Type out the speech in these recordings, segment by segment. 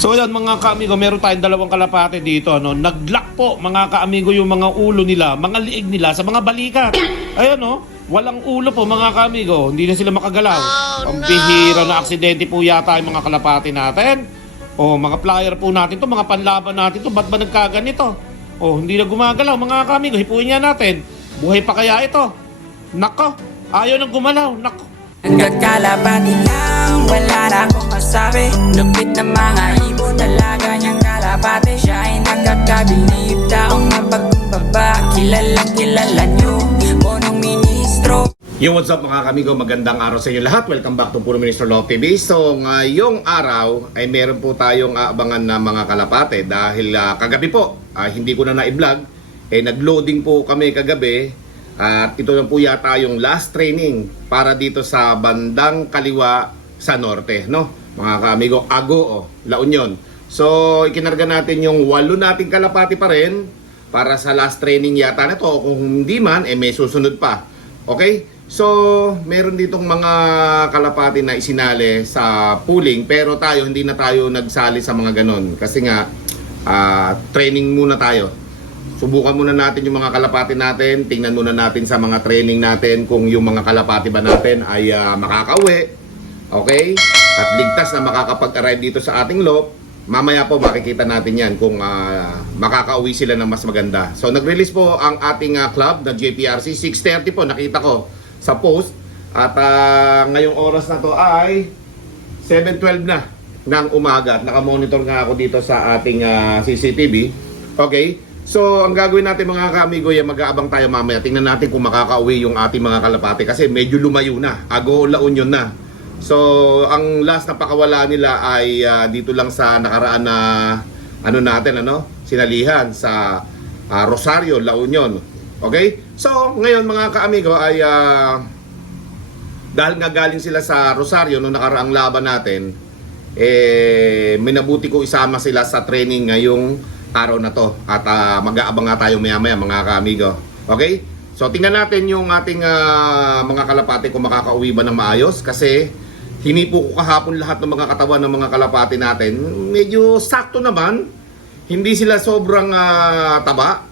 So yan mga kaamigo, meron tayong dalawang kalapate dito, no? Naglock po mga kaamigo yung mga ulo nila, mga liig nila sa mga balikat. Ayan, no? Walang ulo po mga kaamigo, hindi na sila makagalaw. Ang bihira na aksidente po yata yung mga kalapate natin. O mga flyer po natin to, mga panlaban natin to, ba't ba nagkaganito? O hindi na gumagalaw mga kaamigo, hipuin nga natin. Buhay pa kaya ito? Nako, ayaw nang gumalaw, nako. Nagkakalapati lang, wala na akong masabi. Lupit na mga ibon, talaga niyang kalapati. Siya ay nakakabilib, taong mapagkumbaba. Kilala niyo, punong ministro. Yo, what's up mga kamigo? Magandang araw sa inyo lahat. Welcome back to Puro Ministro Love TV. So, ngayong araw ay meron po tayong aabangan na mga kalapate dahil kagabi po, hindi ko na na-vlog. Nag-loading po kami kagabi at ito lang po yata yung last training para dito sa bandang kaliwa sa norte, no? Mga kamigo, Ago, La Union. So, ikinarga natin yung 8 nating kalapati pa rin para sa last training yata na to. Kung hindi man, may susunod pa. Okay? So, meron ditong mga kalapati na isinali sa pooling pero tayo, hindi na tayo nagsali sa mga ganon. Kasi nga, training muna tayo. Subukan muna natin yung mga kalapati natin. Tingnan muna natin sa mga training natin kung yung mga kalapati ba natin ay makakauwi. Okay? At ligtas na makakapag-arrive dito sa ating loop. Mamaya po makikita natin yan kung makakauwi sila ng mas maganda. So, nag-release po ang ating club na JPRC. 6:30 po, nakita ko sa post. At ngayong oras na to ay 7:12 na ng umaga. At nakamonitor nga ako dito sa ating CCTV. Okay? So, ang gagawin natin mga kaamigo, mag-aabang tayo mamaya. Tingnan natin kung makakauwi yung ating mga kalapate kasi medyo lumayo na. Ago, La Union na. So, ang last na pakawala nila ay dito lang sa nakaraan na sinalihan sa Rosario, La Union. Okay? So, ngayon mga kaamigo ay dahil nga galing sila sa Rosario nung nakaraang laban natin, minabuti ko isama sila sa training ngayong araw na to at mag-aabang nga tayo maya-maya mga kaamigo. Okay? So tingnan natin yung ating mga kalapate kung makakauwi ba ng maayos kasi hinipo ko kahapon lahat ng mga katawan ng mga kalapate natin. Medyo sakto naman. Hindi sila sobrang taba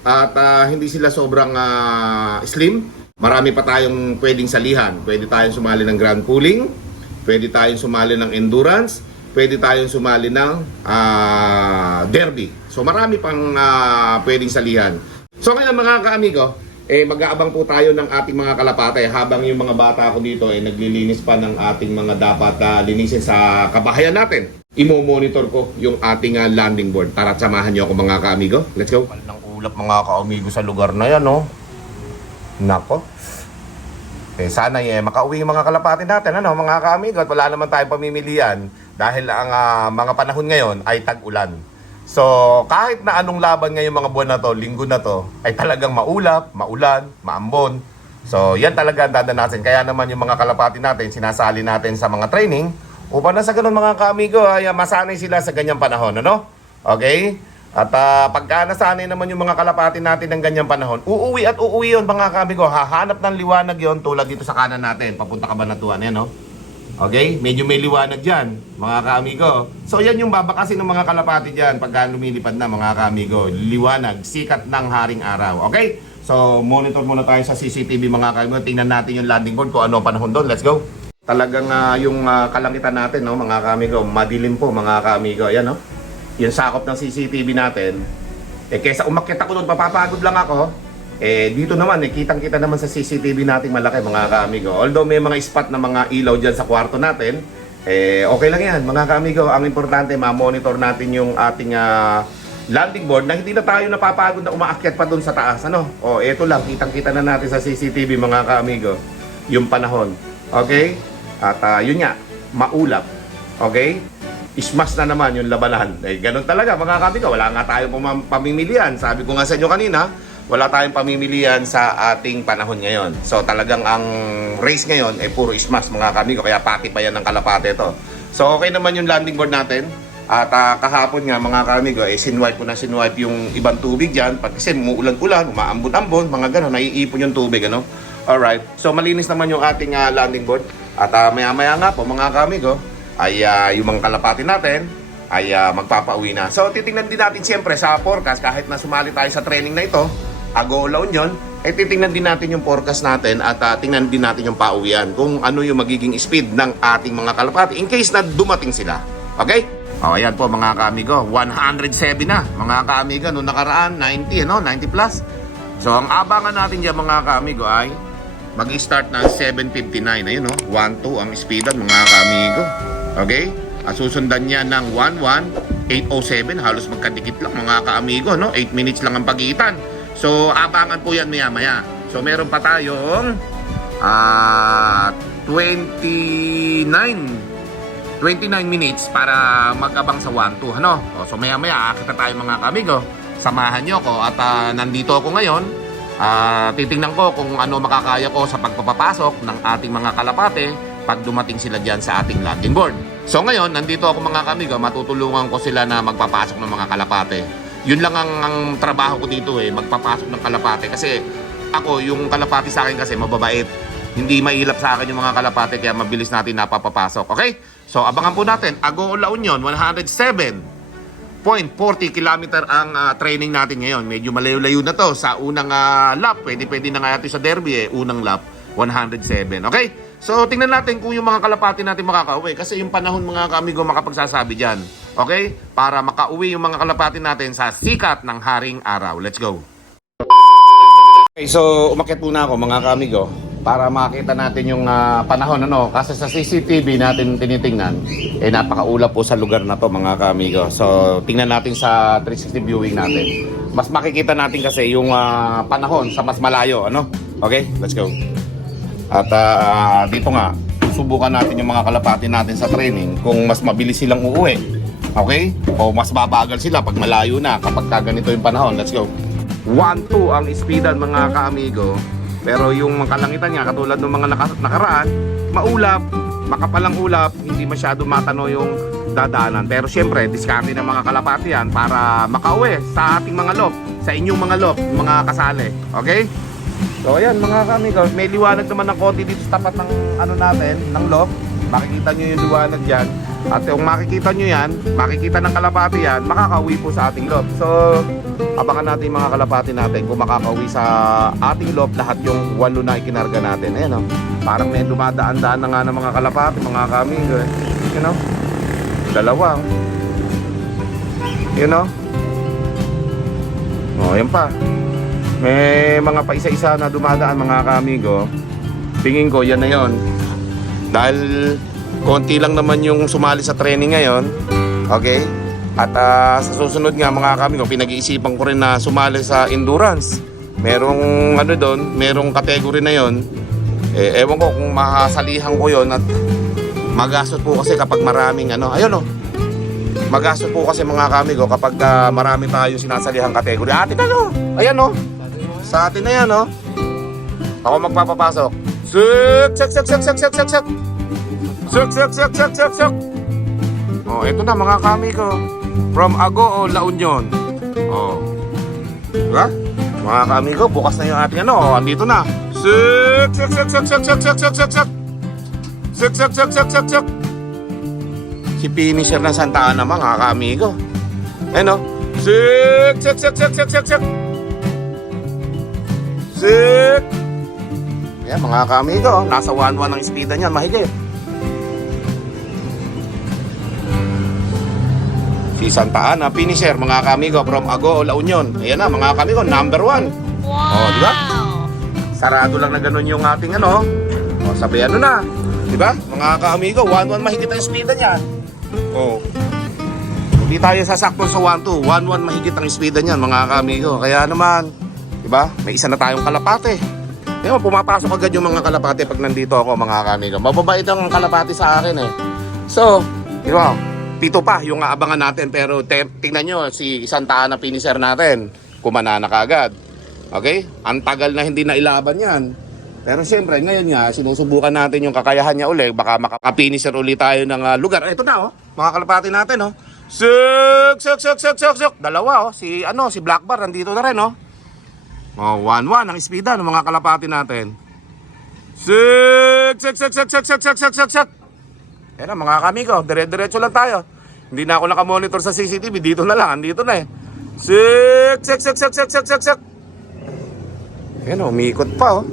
at hindi sila sobrang slim. Marami pa tayong pwedeng salihan. Pwede tayong sumali ng grand pooling, pwede tayong sumali ng endurance, pwede tayong sumali ng derby. So marami pang pwedeng salihan. So ngayon mga kaamigo, mag-aabang po tayo ng ating mga kalapate habang yung mga bata ko dito naglilinis pa ng ating mga dapat linisin sa kabahayan natin. Imo-monitor ko yung ating landing board. Tara, samahan niyo ako mga kaamigo. Let's go. Walang ulap mga kaamigo sa lugar na yan, no? Nako. Sana makauwi yung mga kalapate natin, ano, mga kaamigo, at wala naman tayong pamimilian dahil ang mga panahon ngayon ay tag-ulan. So, kahit na anong laban ngayong mga buwan na to, linggo na to, ay talagang maulap, maulan, maambon. So, yan talaga ang dadanasin. Kaya naman yung mga kalapati natin, sinasali natin sa mga training upang na sa ganun mga kaamigo ay masanay sila sa ganyang panahon, ano? Okay? At pagka nasanay naman yung mga kalapati natin ng ganyang panahon, uuwi at uuwi yun mga kaamigo. Hahanap ng liwanag yon tulad dito sa kanan natin. Papunta ka ba na tuwan yan, no? Okay? Medyo may liwanag dyan, mga kaamigo. So yan yung babakasin ng mga kalapati dyan pagka lumilipad na mga kaamigo. Liwanag, sikat ng haring araw. Okay? So monitor muna tayo sa CCTV mga kaamigo. Tingnan natin yung landing board kung ano ang panahon doon. Let's go. Talagang yung kalangitan natin, no, mga kaamigo, madilim po mga kaamigo. Ayan, no? Yung sakop ng CCTV natin. Kesa umakyat ako doon, papapagod lang ako. Dito naman, kitang-kita naman sa CCTV natin malaki mga kaamigo. Although may mga spot na mga ilaw dyan sa kwarto natin, okay lang yan mga kaamigo. Ang importante, ma-monitor natin yung ating landing board na hindi na tayo napapagod na umaakyat pa doon sa taas. Ano? Eto lang, kitang-kita na natin sa CCTV mga kaamigo yung panahon. Okay? At yun nga, maulap. Okay? Ismas na naman yung labanan. Ganun talaga mga kaamigo. Wala nga tayong pamimilian. Sabi ko nga sa inyo kanina, wala tayong pamimilian sa ating panahon ngayon. So talagang ang race ngayon ay puro ismas mga kaamigo. Kaya pati pa yan ng kalapate ito. So okay naman yung landing board natin. At kahapon nga mga kaamigo, sinwipe ko na sinwipe yung ibang tubig dyan. Kasi umuulan-ulan, umaambon-ambon, mga gano'n, naiipon yung tubig. Ano? Alright. So malinis naman yung ating landing board. At maya-maya nga po mga kaamigo, ay yung mga kalapati natin ay magpapauwi na. So titingnan din natin siyempre sa forecast, kahit na sumali tayo sa training na ito, Agoo La Union, eh titingnan din natin yung forecast natin at tingnan din natin yung pauwian kung ano yung magiging speed ng ating mga kalapati in case na dumating sila. Okay? O ayan po mga kaamigo, 107 na mga kaamigo, nung nakaraan 90, 90 plus. So ang abangan natin dyan mga kaamigo ay mag-start ng 7:59. Ayun 1-2 ang speedan mga kaamigo. Okay? At susundan niya ng 1-1, 8:07, halos magkadikit lang mga kaamigo, 8 minutes lang ang pagitan. So abangan po yan maya-maya. So meron pa tayong 29 minutes para mag-abang sa 1-2, so maya-maya kita tayo mga kaamigo. Samahan nyo ko at nandito ako ngayon. Titingnan ko kung ano makakaya ko sa pagpapapasok ng ating mga kalapate pag dumating sila dyan sa ating landing board. So ngayon, nandito ako mga kaamigo, matutulungan ko sila na magpapasok ng mga kalapate. Yun lang ang trabaho ko dito magpapasok ng kalapate. Kasi ako, yung kalapate sa akin kasi mababait. Hindi mailap sa akin yung mga kalapate, kaya mabilis natin napapapasok. Okay? So abangan po natin, Agoo La Union, 107.40 kilometer ang training natin ngayon. Medyo malayo-layo na to. Sa unang lap, pwede na nga natin sa derby unang lap, 107. Okay? So tingnan natin kung yung mga kalapati natin makakauwi. Kasi yung panahon mga kaamigo makapagsasabi dyan. Okay? Para makauwi yung mga kalapati natin sa sikat ng haring araw. Let's go! Okay, so umakyat muna ako mga kaamigo para makita natin yung panahon kasi sa CCTV natin tinitingnan napakaulap po sa lugar na to mga kaamigo. So tingnan natin sa 360 viewing natin, mas makikita natin kasi yung panahon sa mas malayo. Okay, let's go. At dito nga subukan natin yung mga kalapati natin sa training kung mas mabilis silang uuwi, okay, o mas babagal sila pag malayo na kapag ganito yung panahon. Let's go. 1-2 ang speedan mga kaamigo. Pero yung kalangitan niya, katulad ng mga nakaraan, maulap, makapalang ulap, hindi masyado matano yung dadaanan. Pero syempre, diskarte ng mga kalapati yan para makauwi sa ating mga lop, sa inyong mga lop, mga kasali. Okay? So ayan mga kaamigo, may liwanag naman ng konti dito sa tapat ng natin, ng lop. Makikita nyo yung liwanag dyan. At yung makikita nyo yan, makikita ng kalapati yan, makakauwi po sa ating lop. So abangan natin mga kalapati natin kung makakauwi sa ating loob lahat yung 8 na ikinarga natin. Ayan parang may dumadaan-daan na nga ng mga kalapati, mga kaamigo. Dalawa. Yan pa. May mga pa isa-isa na dumadaan mga kaamigo. Tingin ko yan na yon. Dahil konti lang naman yung sumali sa training ngayon. Okay? At sa susunod nga mga kaamigo, pinag-iisipan ko rin na sumali sa endurance. Merong doon, merong category na yon. Ewan ko kung mahasalihan ko yon at magastos po kasi kapag maraming magastos po kasi mga kaamigo kapag marami tayo sinasalihan category. Atin ayan sa atin na yan ako magpapapasok. Suk. Ito na mga kaamigo. From Agoo La Union. Diba? Mga kaamigo, bukas na yung ating andito na. Suk. Si finisher ng Santa Ana mga kaamigo. Suk. Ayan mga kaamigo, nasa 1-1 ang speedan niyan, mahigit. Si Santa Ana, finisher mga kaamigo from Agoo La Union. Ayan na mga kaamigo, number 1. Wow! Diba? Sarado lang na ganun yung ating sabi na. Diba? Mga kaamigo, 1-1 mahigit ang speedan niyan. Hindi tayo sasakto sa 1-2. 1-1 mahigit ang speedan niyan mga kaamigo. Kaya naman, diba? May isa na tayong kalapate. Pumapasok agad yung mga kalapate pag nandito ako mga kaamigo. Mababait ang kalapate sa akin So, diba? Pito pa yung aabangan natin, pero tingnan nyo si Santa Ana finisher natin, kumanana kagad. Okay? Ang tagal na hindi na ilaban yan. Pero siyempre ngayon nga sinusubukan natin yung kakayahan niya uli, baka makapinisher uli tayo ng lugar. Ito na mga kalapati natin Suk. Dalawa si Black Bar nandito na rin 1-1 ang speedan ng mga kalapati natin. Suk. Ayan mga kaamigo, dire-diretso lang tayo. Hindi na ako nakamonitor sa CCTV. Dito na lang. Andito na eh. Sik. Ayan o, umiikot pa oh.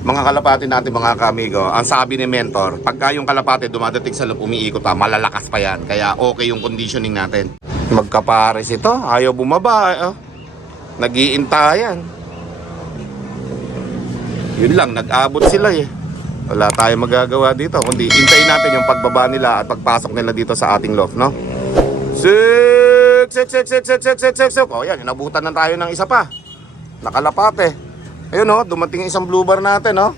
Mga kalapati natin mga kamigo, ang sabi ni Mentor, pagka yung kalapati dumadating sa loop, umiikot pa, malalakas pa yan. Kaya okay yung conditioning natin. Magkapares ito, ayaw bumaba. Oh. Nag-iintayan. Yun lang, nag-abot sila eh. Wala tayong magagawa dito, kundi hintayin natin yung pagbaba nila at pagpasok nila dito sa ating loft, no? Sik. O yan, inabutan na tayo ng isa pa. Nakalapate. Ayun oh, dumating isang blue bar natin oh.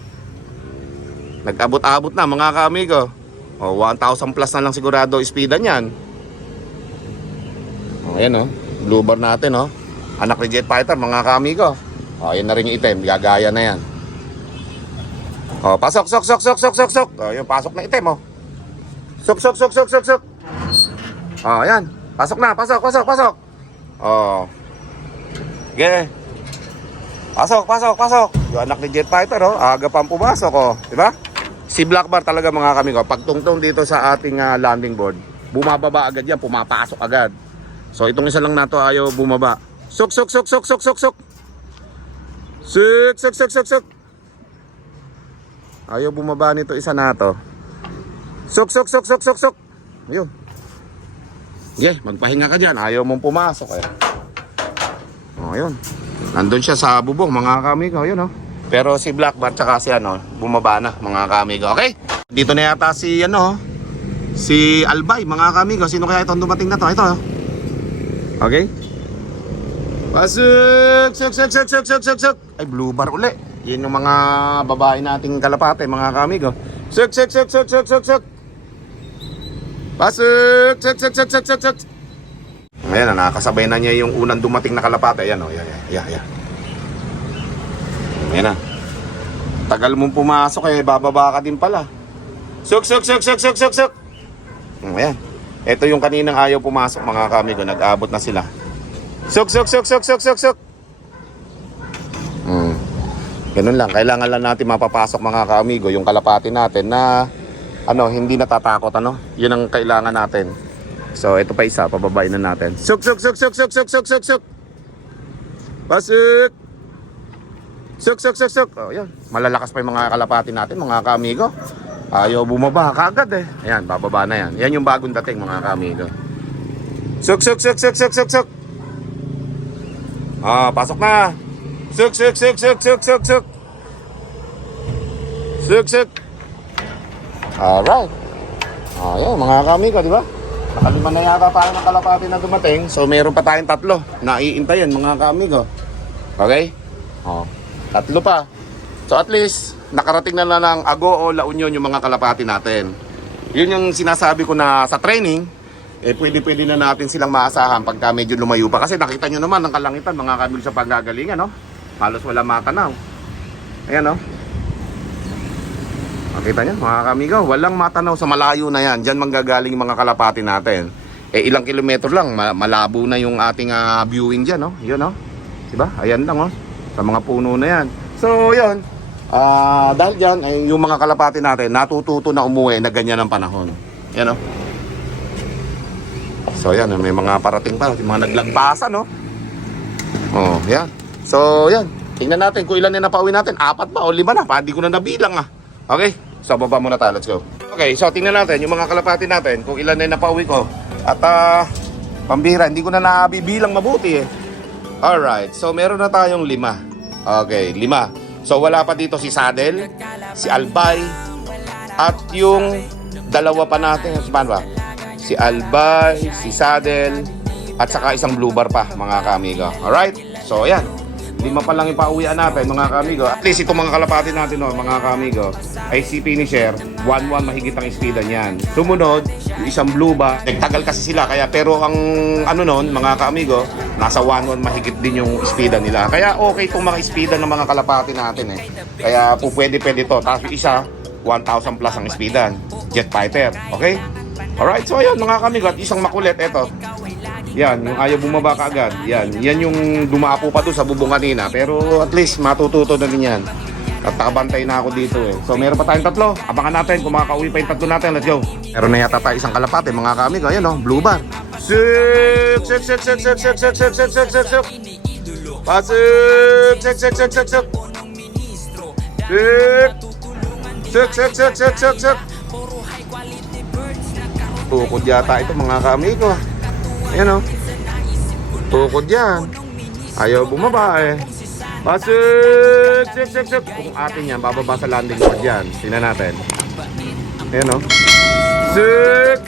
Nag-abot-abot na mga kaamigo. Oh, 1,000 plus na lang sigurado speedan yan. Oh, ayan oh, blue bar natin oh. Anak ni Jet Fighter mga kaamigo. Oh, ayan na rin yung item, gagaya na yan. Oh, pasok. Oh, yung pasok na item oh. Sok. Oh, ayan. Pasok na, pasok. Oh. Okay. Pasok. Yung anak ni Jet Fighter, oh, aga pang pumasok, oh. Diba? Si Black Bar talaga mga kami, oh. Pag tungtong dito sa ating landing board, bumababa agad yan, pumapasok agad. So, itong isa lang na to, ayaw bumaba. Sok. Sik. Ayaw bumaba nito isa na to. Sok. Ayun. Okay, magpahinga ka dyan. Ayaw mong pumasok, eh. Oh, ayun. Nandun siya sa bubong mga kamigo, yun oh. Pero si Black Bar tsaka si ano, bumaba na mga kamigo. Okay? Dito na yata si ano, si Albay mga kamigo. Sino kaya itong dumating na to? Ito oh. Okay? Pasok! Suk. Ay, blue bar uli. Yun yung mga babae nating kalapate mga kamigo. Suk. Pasok! Suk. Ayan na, nakasabay na niya yung unang dumating na kalapate. Ayan o, yan. Ayan na. Tagal mong pumasok eh, bababa ka din pala. Suk. Ayan. Ito yung kaninang ayaw pumasok mga kamigo, nag-abot na sila. Suk. Ganun lang, kailangan lang natin mapapasok mga kamigo, yung kalapate natin na ano, hindi natatakot ano. Yun ang kailangan natin. So, ito pa isa, pababain na natin. Suk. Pasok. Suk. Oh, yan. Malalakas pa yung mga kalapati natin, mga kaamigo. Ayaw bumaba kagad eh. Ayan, bababa na yan. Yan yung bagong dating mga kaamigo. Suk. Ah, pasok na. Suk. Alright. Ayan, mga kaamigo, di ba? Nakalima na yata tayo ng kalapati na dumating. So meron pa tayong tatlo na iintayin mga kaamigo. Okay? Oh, tatlo pa. So at least nakarating na ng Agoo, La Union yung mga kalapati natin. Yun yung sinasabi ko na sa training, eh pwede na natin silang maasahan pagka medyo lumayo pa. Kasi nakita nyo naman ang kalangitan mga kaamigo sa panggagalingan, no? Halos wala matanaw. Ayan, no? Makita nyo mga kamigo, walang matanaw sa malayo na yan. Diyan manggagaling mga kalapati natin. Eh ilang kilometro lang, malabo na yung ating viewing dyan, no? Yun, no? Diba? Ayan lang, oh. Sa mga puno na yan. So, yun. Dahil dyan, yung mga kalapati natin, natututo na umuwi na ganyan ang panahon. Yan, no? So, yan. May mga parating pa. Mga naglagpasan, no? Oh, yan. So, yan. Tingnan natin kung ilan na napauwi natin. 4 ba o 5 na? Hindi ko na nabilang, ah. Okay, so baba muna tayo, let's go. Okay, so tingnan natin yung mga kalapati natin kung ilan na napauwi ko. At pambira, hindi ko na nabibilang mabuti eh. Alright, so meron na tayong 5. Okay, 5. So wala pa dito si Sadel, si Albay, at yung dalawa pa natin, paano ba? Si Albay, si Sadel, at saka isang blue bar pa mga kaamigo. Alright, so ayan. 5 pa lang ipauwian natin mga kaamigo. At least itong mga kalapati natin mga kaamigo ay si finisher 1-1 mahigit ang speedan yan. Sumunod yung isang blue bar, nagtagal kasi sila kaya, pero ang ano nun mga kaamigo, nasa 1-1 mahigit din yung speedan nila. Kaya okay itong mga speedan ng mga kalapati natin eh. Kaya po pwede to. Tapos yung isa 1,000 plus ang speedan, Jet Fighter. Okay? Alright, so ayun mga kaamigo, at isang makulit eto. Yan, yung ayaw bumaba kaagad. Yan yung dumapo pa doon sa bubong kanina. Pero at least matututo na din yan. At nakabantay na ako dito eh. So meron pa tayong tatlo. Abangan natin kung makakauwi pa yung tatlo natin. Let's go. Meron na yata tayo isang kalapate mga kamigo. Ayan oh, blue bar. Sik. Pasik. Sik. Tukod yata ito mga kamigo. Ayan oh. Tukod yan. Ayaw bumaba eh. Pasik. Sik. Kung atin yan, bababa sa landing board yan. Tingnan natin. Ayan o. Sik.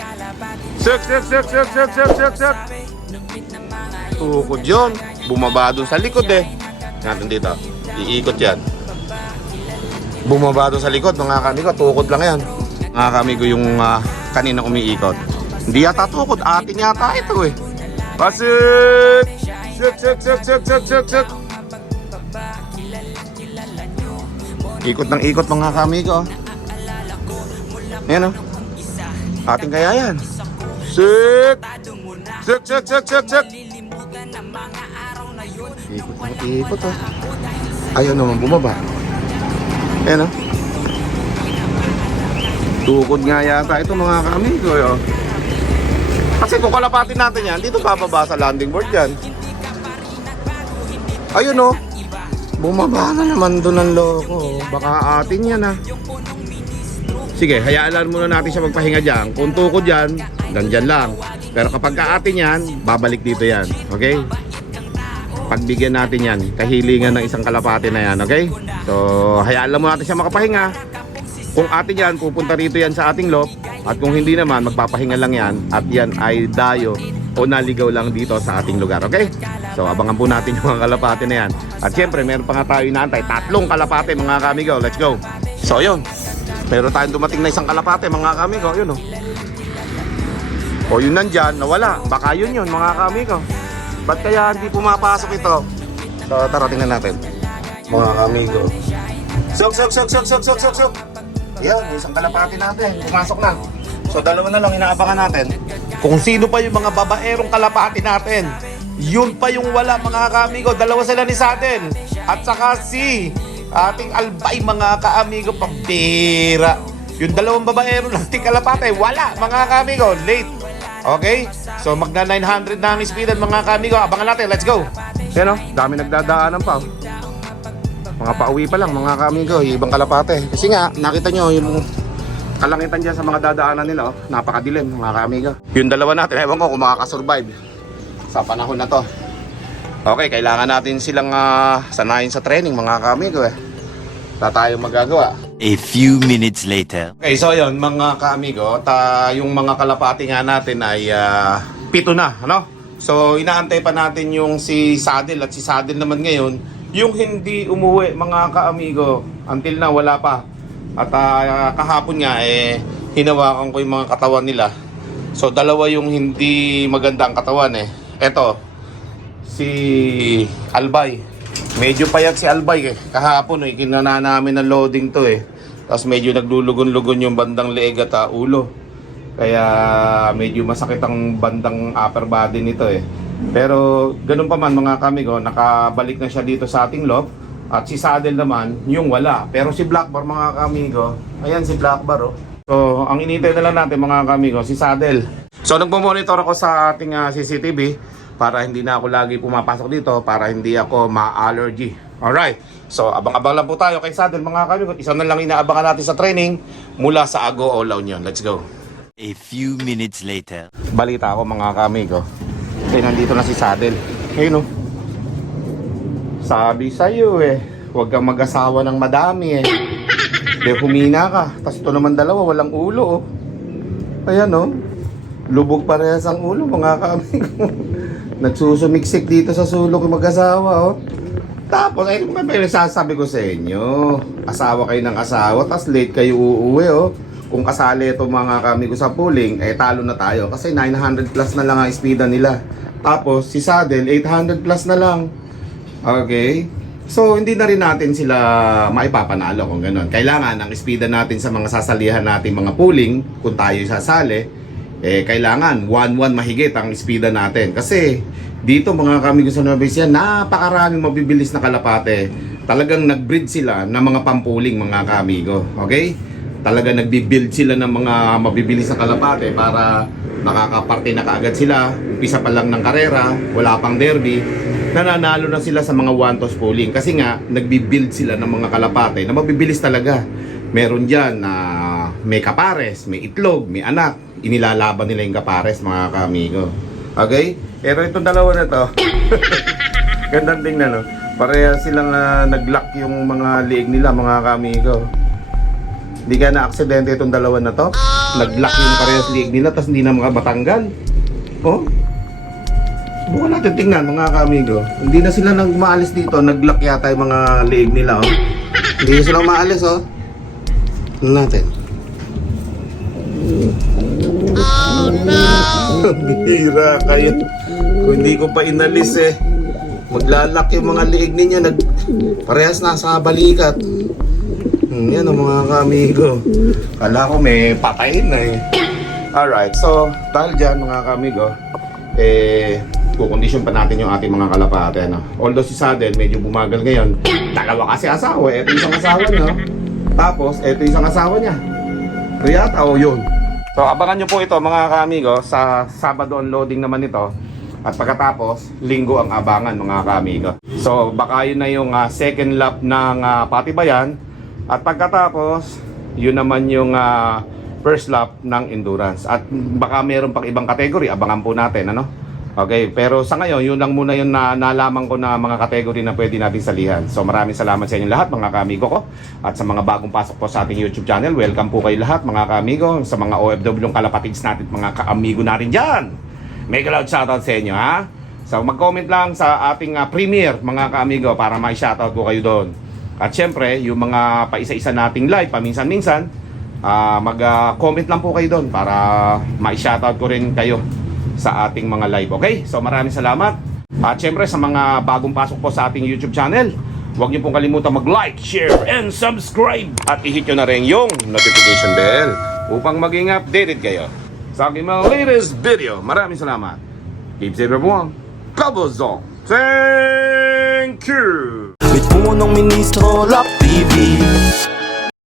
Sik. Tukod yun. Bumaba doon sa likod eh. Natin dito. Iikot yan. Bumaba doon sa likod mga kamigo. Tukod lang yan. Mga kamigo yung kanina umiikot. Hindi yata tukod. Atin yata ito eh. Pasik. Sik. Ikot ng ikot mga kamigo. Ayan o. Ating kaya yan. Sik. Ikot o. Ayaw naman bumaba. Ayan o. Tukod nga yata ito mga kamigo. Kasi kung kalapatin natin yan, dito bababa sa landing board yan. Ayun o. Bumaba na naman doon ang loko. Baka atin yan ah. Sige, hayaan muna natin siya magpahinga dyan. Kung tukod yan, nandyan lang. Pero kapag atin yan, babalik dito yan. Okay? Pagbigyan natin yan. Kahilingan ng isang kalapate na yan. Okay? So, hayaan lang muna natin siya makapahinga. Kung atin yan, pupunta rito yan sa ating loft. At kung hindi naman, magpapahinga lang yan. At yan ay dayo o naligaw lang dito sa ating lugar. Okay? So, abangan po natin yung mga kalapate na yan. At syempre, meron pa nga tayo inaantay. 3 kalapate mga kamigo. Let's go. So, yun. Meron tayong dumating na isang kalapate mga kamigo. Yun o. O yun nandyan, nawala. Baka yun mga kamigo. Ba't kaya hindi pumapasok ito? So, tara tingnan natin. Mga kamigo. Sok. Yan, isang kalapate natin. Pumasok na. So, dalawa na lang inaabangan natin. Kung sino pa yung mga babaerong kalapate natin. Yun pa yung wala mga kaamigo. Dalawa sila ni Sadel. At saka si ating Albay mga kaamigo. Pambira. Yung dalawang babaero ng kalapate. Wala mga kaamigo. Late. Okay? So magna 900 na ang speedan mga kaamigo. Abangan natin. Let's go. Yan o. Dami nagdadaanan pa. Mga pauwi pa lang mga kaamigo. Ibang kalapate. Kasi nga nakita nyo yung kalangitan dyan sa mga dadaanan nila. Napakadilim mga kaamigo. Yung dalawa natin. Ewan ko kung makakasurvive sa panahon na to. Okay, kailangan natin silang sanayin sa training mga kaamigo eh. Wala tayong magagawa. A few minutes later. Okay, so yun mga kaamigo, yung mga kalapati nga natin ay 7 na, ano? So inaantay pa natin yung si Sadel at si Sadel naman ngayon, yung hindi umuwi mga kaamigo, until na wala pa. At kahapon nga hinawakan ko yung mga katawan nila. So dalawa yung hindi maganda ang katawan eh. Eto, si Albay. Medyo payat si Albay eh. Kahapon kinana namin ng loading to eh. Tapos medyo naglulugon-lugon yung bandang leeg at ulo. Kaya medyo masakit ang bandang upper body nito eh. Pero ganun pa man mga kamigo, nakabalik na siya dito sa ating loft. At si Sadel naman, yung wala. Pero si Blackbar mga kamigo, ayan si Blackbar oh. So ang inintay na lang natin mga kamigo, si Sadel. So nagmo-monitor ako sa ating CCTV para hindi na ako lagi pumapasok dito, para hindi ako ma-allergy. Alright, so abang-abang lang po tayo kay Sadel mga kamigo. Isa na lang inaabangan natin sa training mula sa Ago o La Union. Let's go. A few minutes later. Balita ako mga kamigo, kasi nandito na si Sadel. Ayun oh. Sabi sa'yo huwag kang mag-asawa ng madami Dahil humina ka. Tapos ito naman dalawa, walang ulo Ayan lubog parehas ang ulo mga kamigo. Nagsusumiksik dito sa sulok yung mag-asawa Tapos may sasabi ko sa inyo, asawa kayo ng asawa, tapos late kayo uuwi Kung kasali ito mga kamigo sa pooling, talo na tayo. Kasi 900 plus na lang ang speedan nila. Tapos si Sadel 800 plus na lang. Okay? So hindi na rin natin sila maipapanalo kung gano'n. Kailangan ang speedan natin sa mga sasalihan natin mga pooling, kung tayo sasali, kailangan 1-1 mahigit ang speedan natin. Kasi dito mga kamigo sa Nueva Ecija, napakaraming mabibilis na kalapate. talagang nag-breed sila ng mga pampuling mga kaamigo. Okay? Talagang nagbi-build sila ng mga mabibilis na kalapate para nakakaparte na kaagad sila. Umpisa pa lang ng karera, wala pang derby, nananalo na sila sa mga one-toss pulling. Kasi nga, nagbi-build sila ng mga kalapate na mabibilis talaga. Meron dyan na may kapares, may itlog, may anak. Inilalaban nila yung kapares mga kaamigo. Okay? Pero itong dalawa na to, gandang tingnan, no? Pareha silang nag-lock yung mga liig nila mga kaamigo. Hindi ka na-aksidente itong dalawa na to. Nag-lock yung parehas liig nila tapos hindi na matanggal. Oh? Bukan natin tingnan mga kaamigo. Hindi na sila nang maalis dito. Nag-lock yata yung mga liig nila. Oh? Hindi na sila maalis. Oh? Tingnan natin. Oh no! Bihira kayo. Kung hindi ko pa inalis eh. Maglalak yung mga liig ninyo. Parehas nasa balikat. Yan ang mga kaamigo. Kala ko may patayin na eh. Alright, so dahil dyan mga kaamigo, kukondisyon pa natin yung ating mga kalapate. No? Although si Saddle medyo bumagal ngayon, dalawa kasi asawa. Ito isang asawa niya. Tapos, ito isang asawa niya. Riyata o yun. So abangan nyo po ito mga kaamigo. Sa Sabado unloading naman ito. At pagkatapos, Linggo ang abangan mga kaamigo. So baka yun na yung second lap ng Patibayan. At pagkatapos, yun naman yung first lap ng endurance. At baka meron pang ibang category, abangan po natin, ano? Okay, pero sa ngayon, yun lang muna yung nalaman ko na mga category na pwede natin salihan. So maraming salamat sa inyo lahat, mga kaamigo ko. At sa mga bagong pasok po sa ating YouTube channel, welcome po kayo lahat, mga kaamigo. Sa mga OFW kalapatids natin, mga kaamigo natin dyan. Mega loud shoutout sa inyo, ha? So mag-comment lang sa ating premiere, mga kaamigo, para ma-shoutout ko kayo doon. At syempre, yung mga paisa-isa nating live, paminsan-minsan, mag-comment lang po kayo doon para ma-shoutout ko rin kayo sa ating mga live. Okay? So maraming salamat. At syempre, sa mga bagong pasok po sa ating YouTube channel, huwag niyo pong kalimutan mag-like, share, and subscribe. At i-hit nyo na rin yung notification bell upang maging updated kayo sa aking mga latest video. Maraming salamat. Keep safe everyone. Kabozong. Thank you! May punong ministro, Lap TV.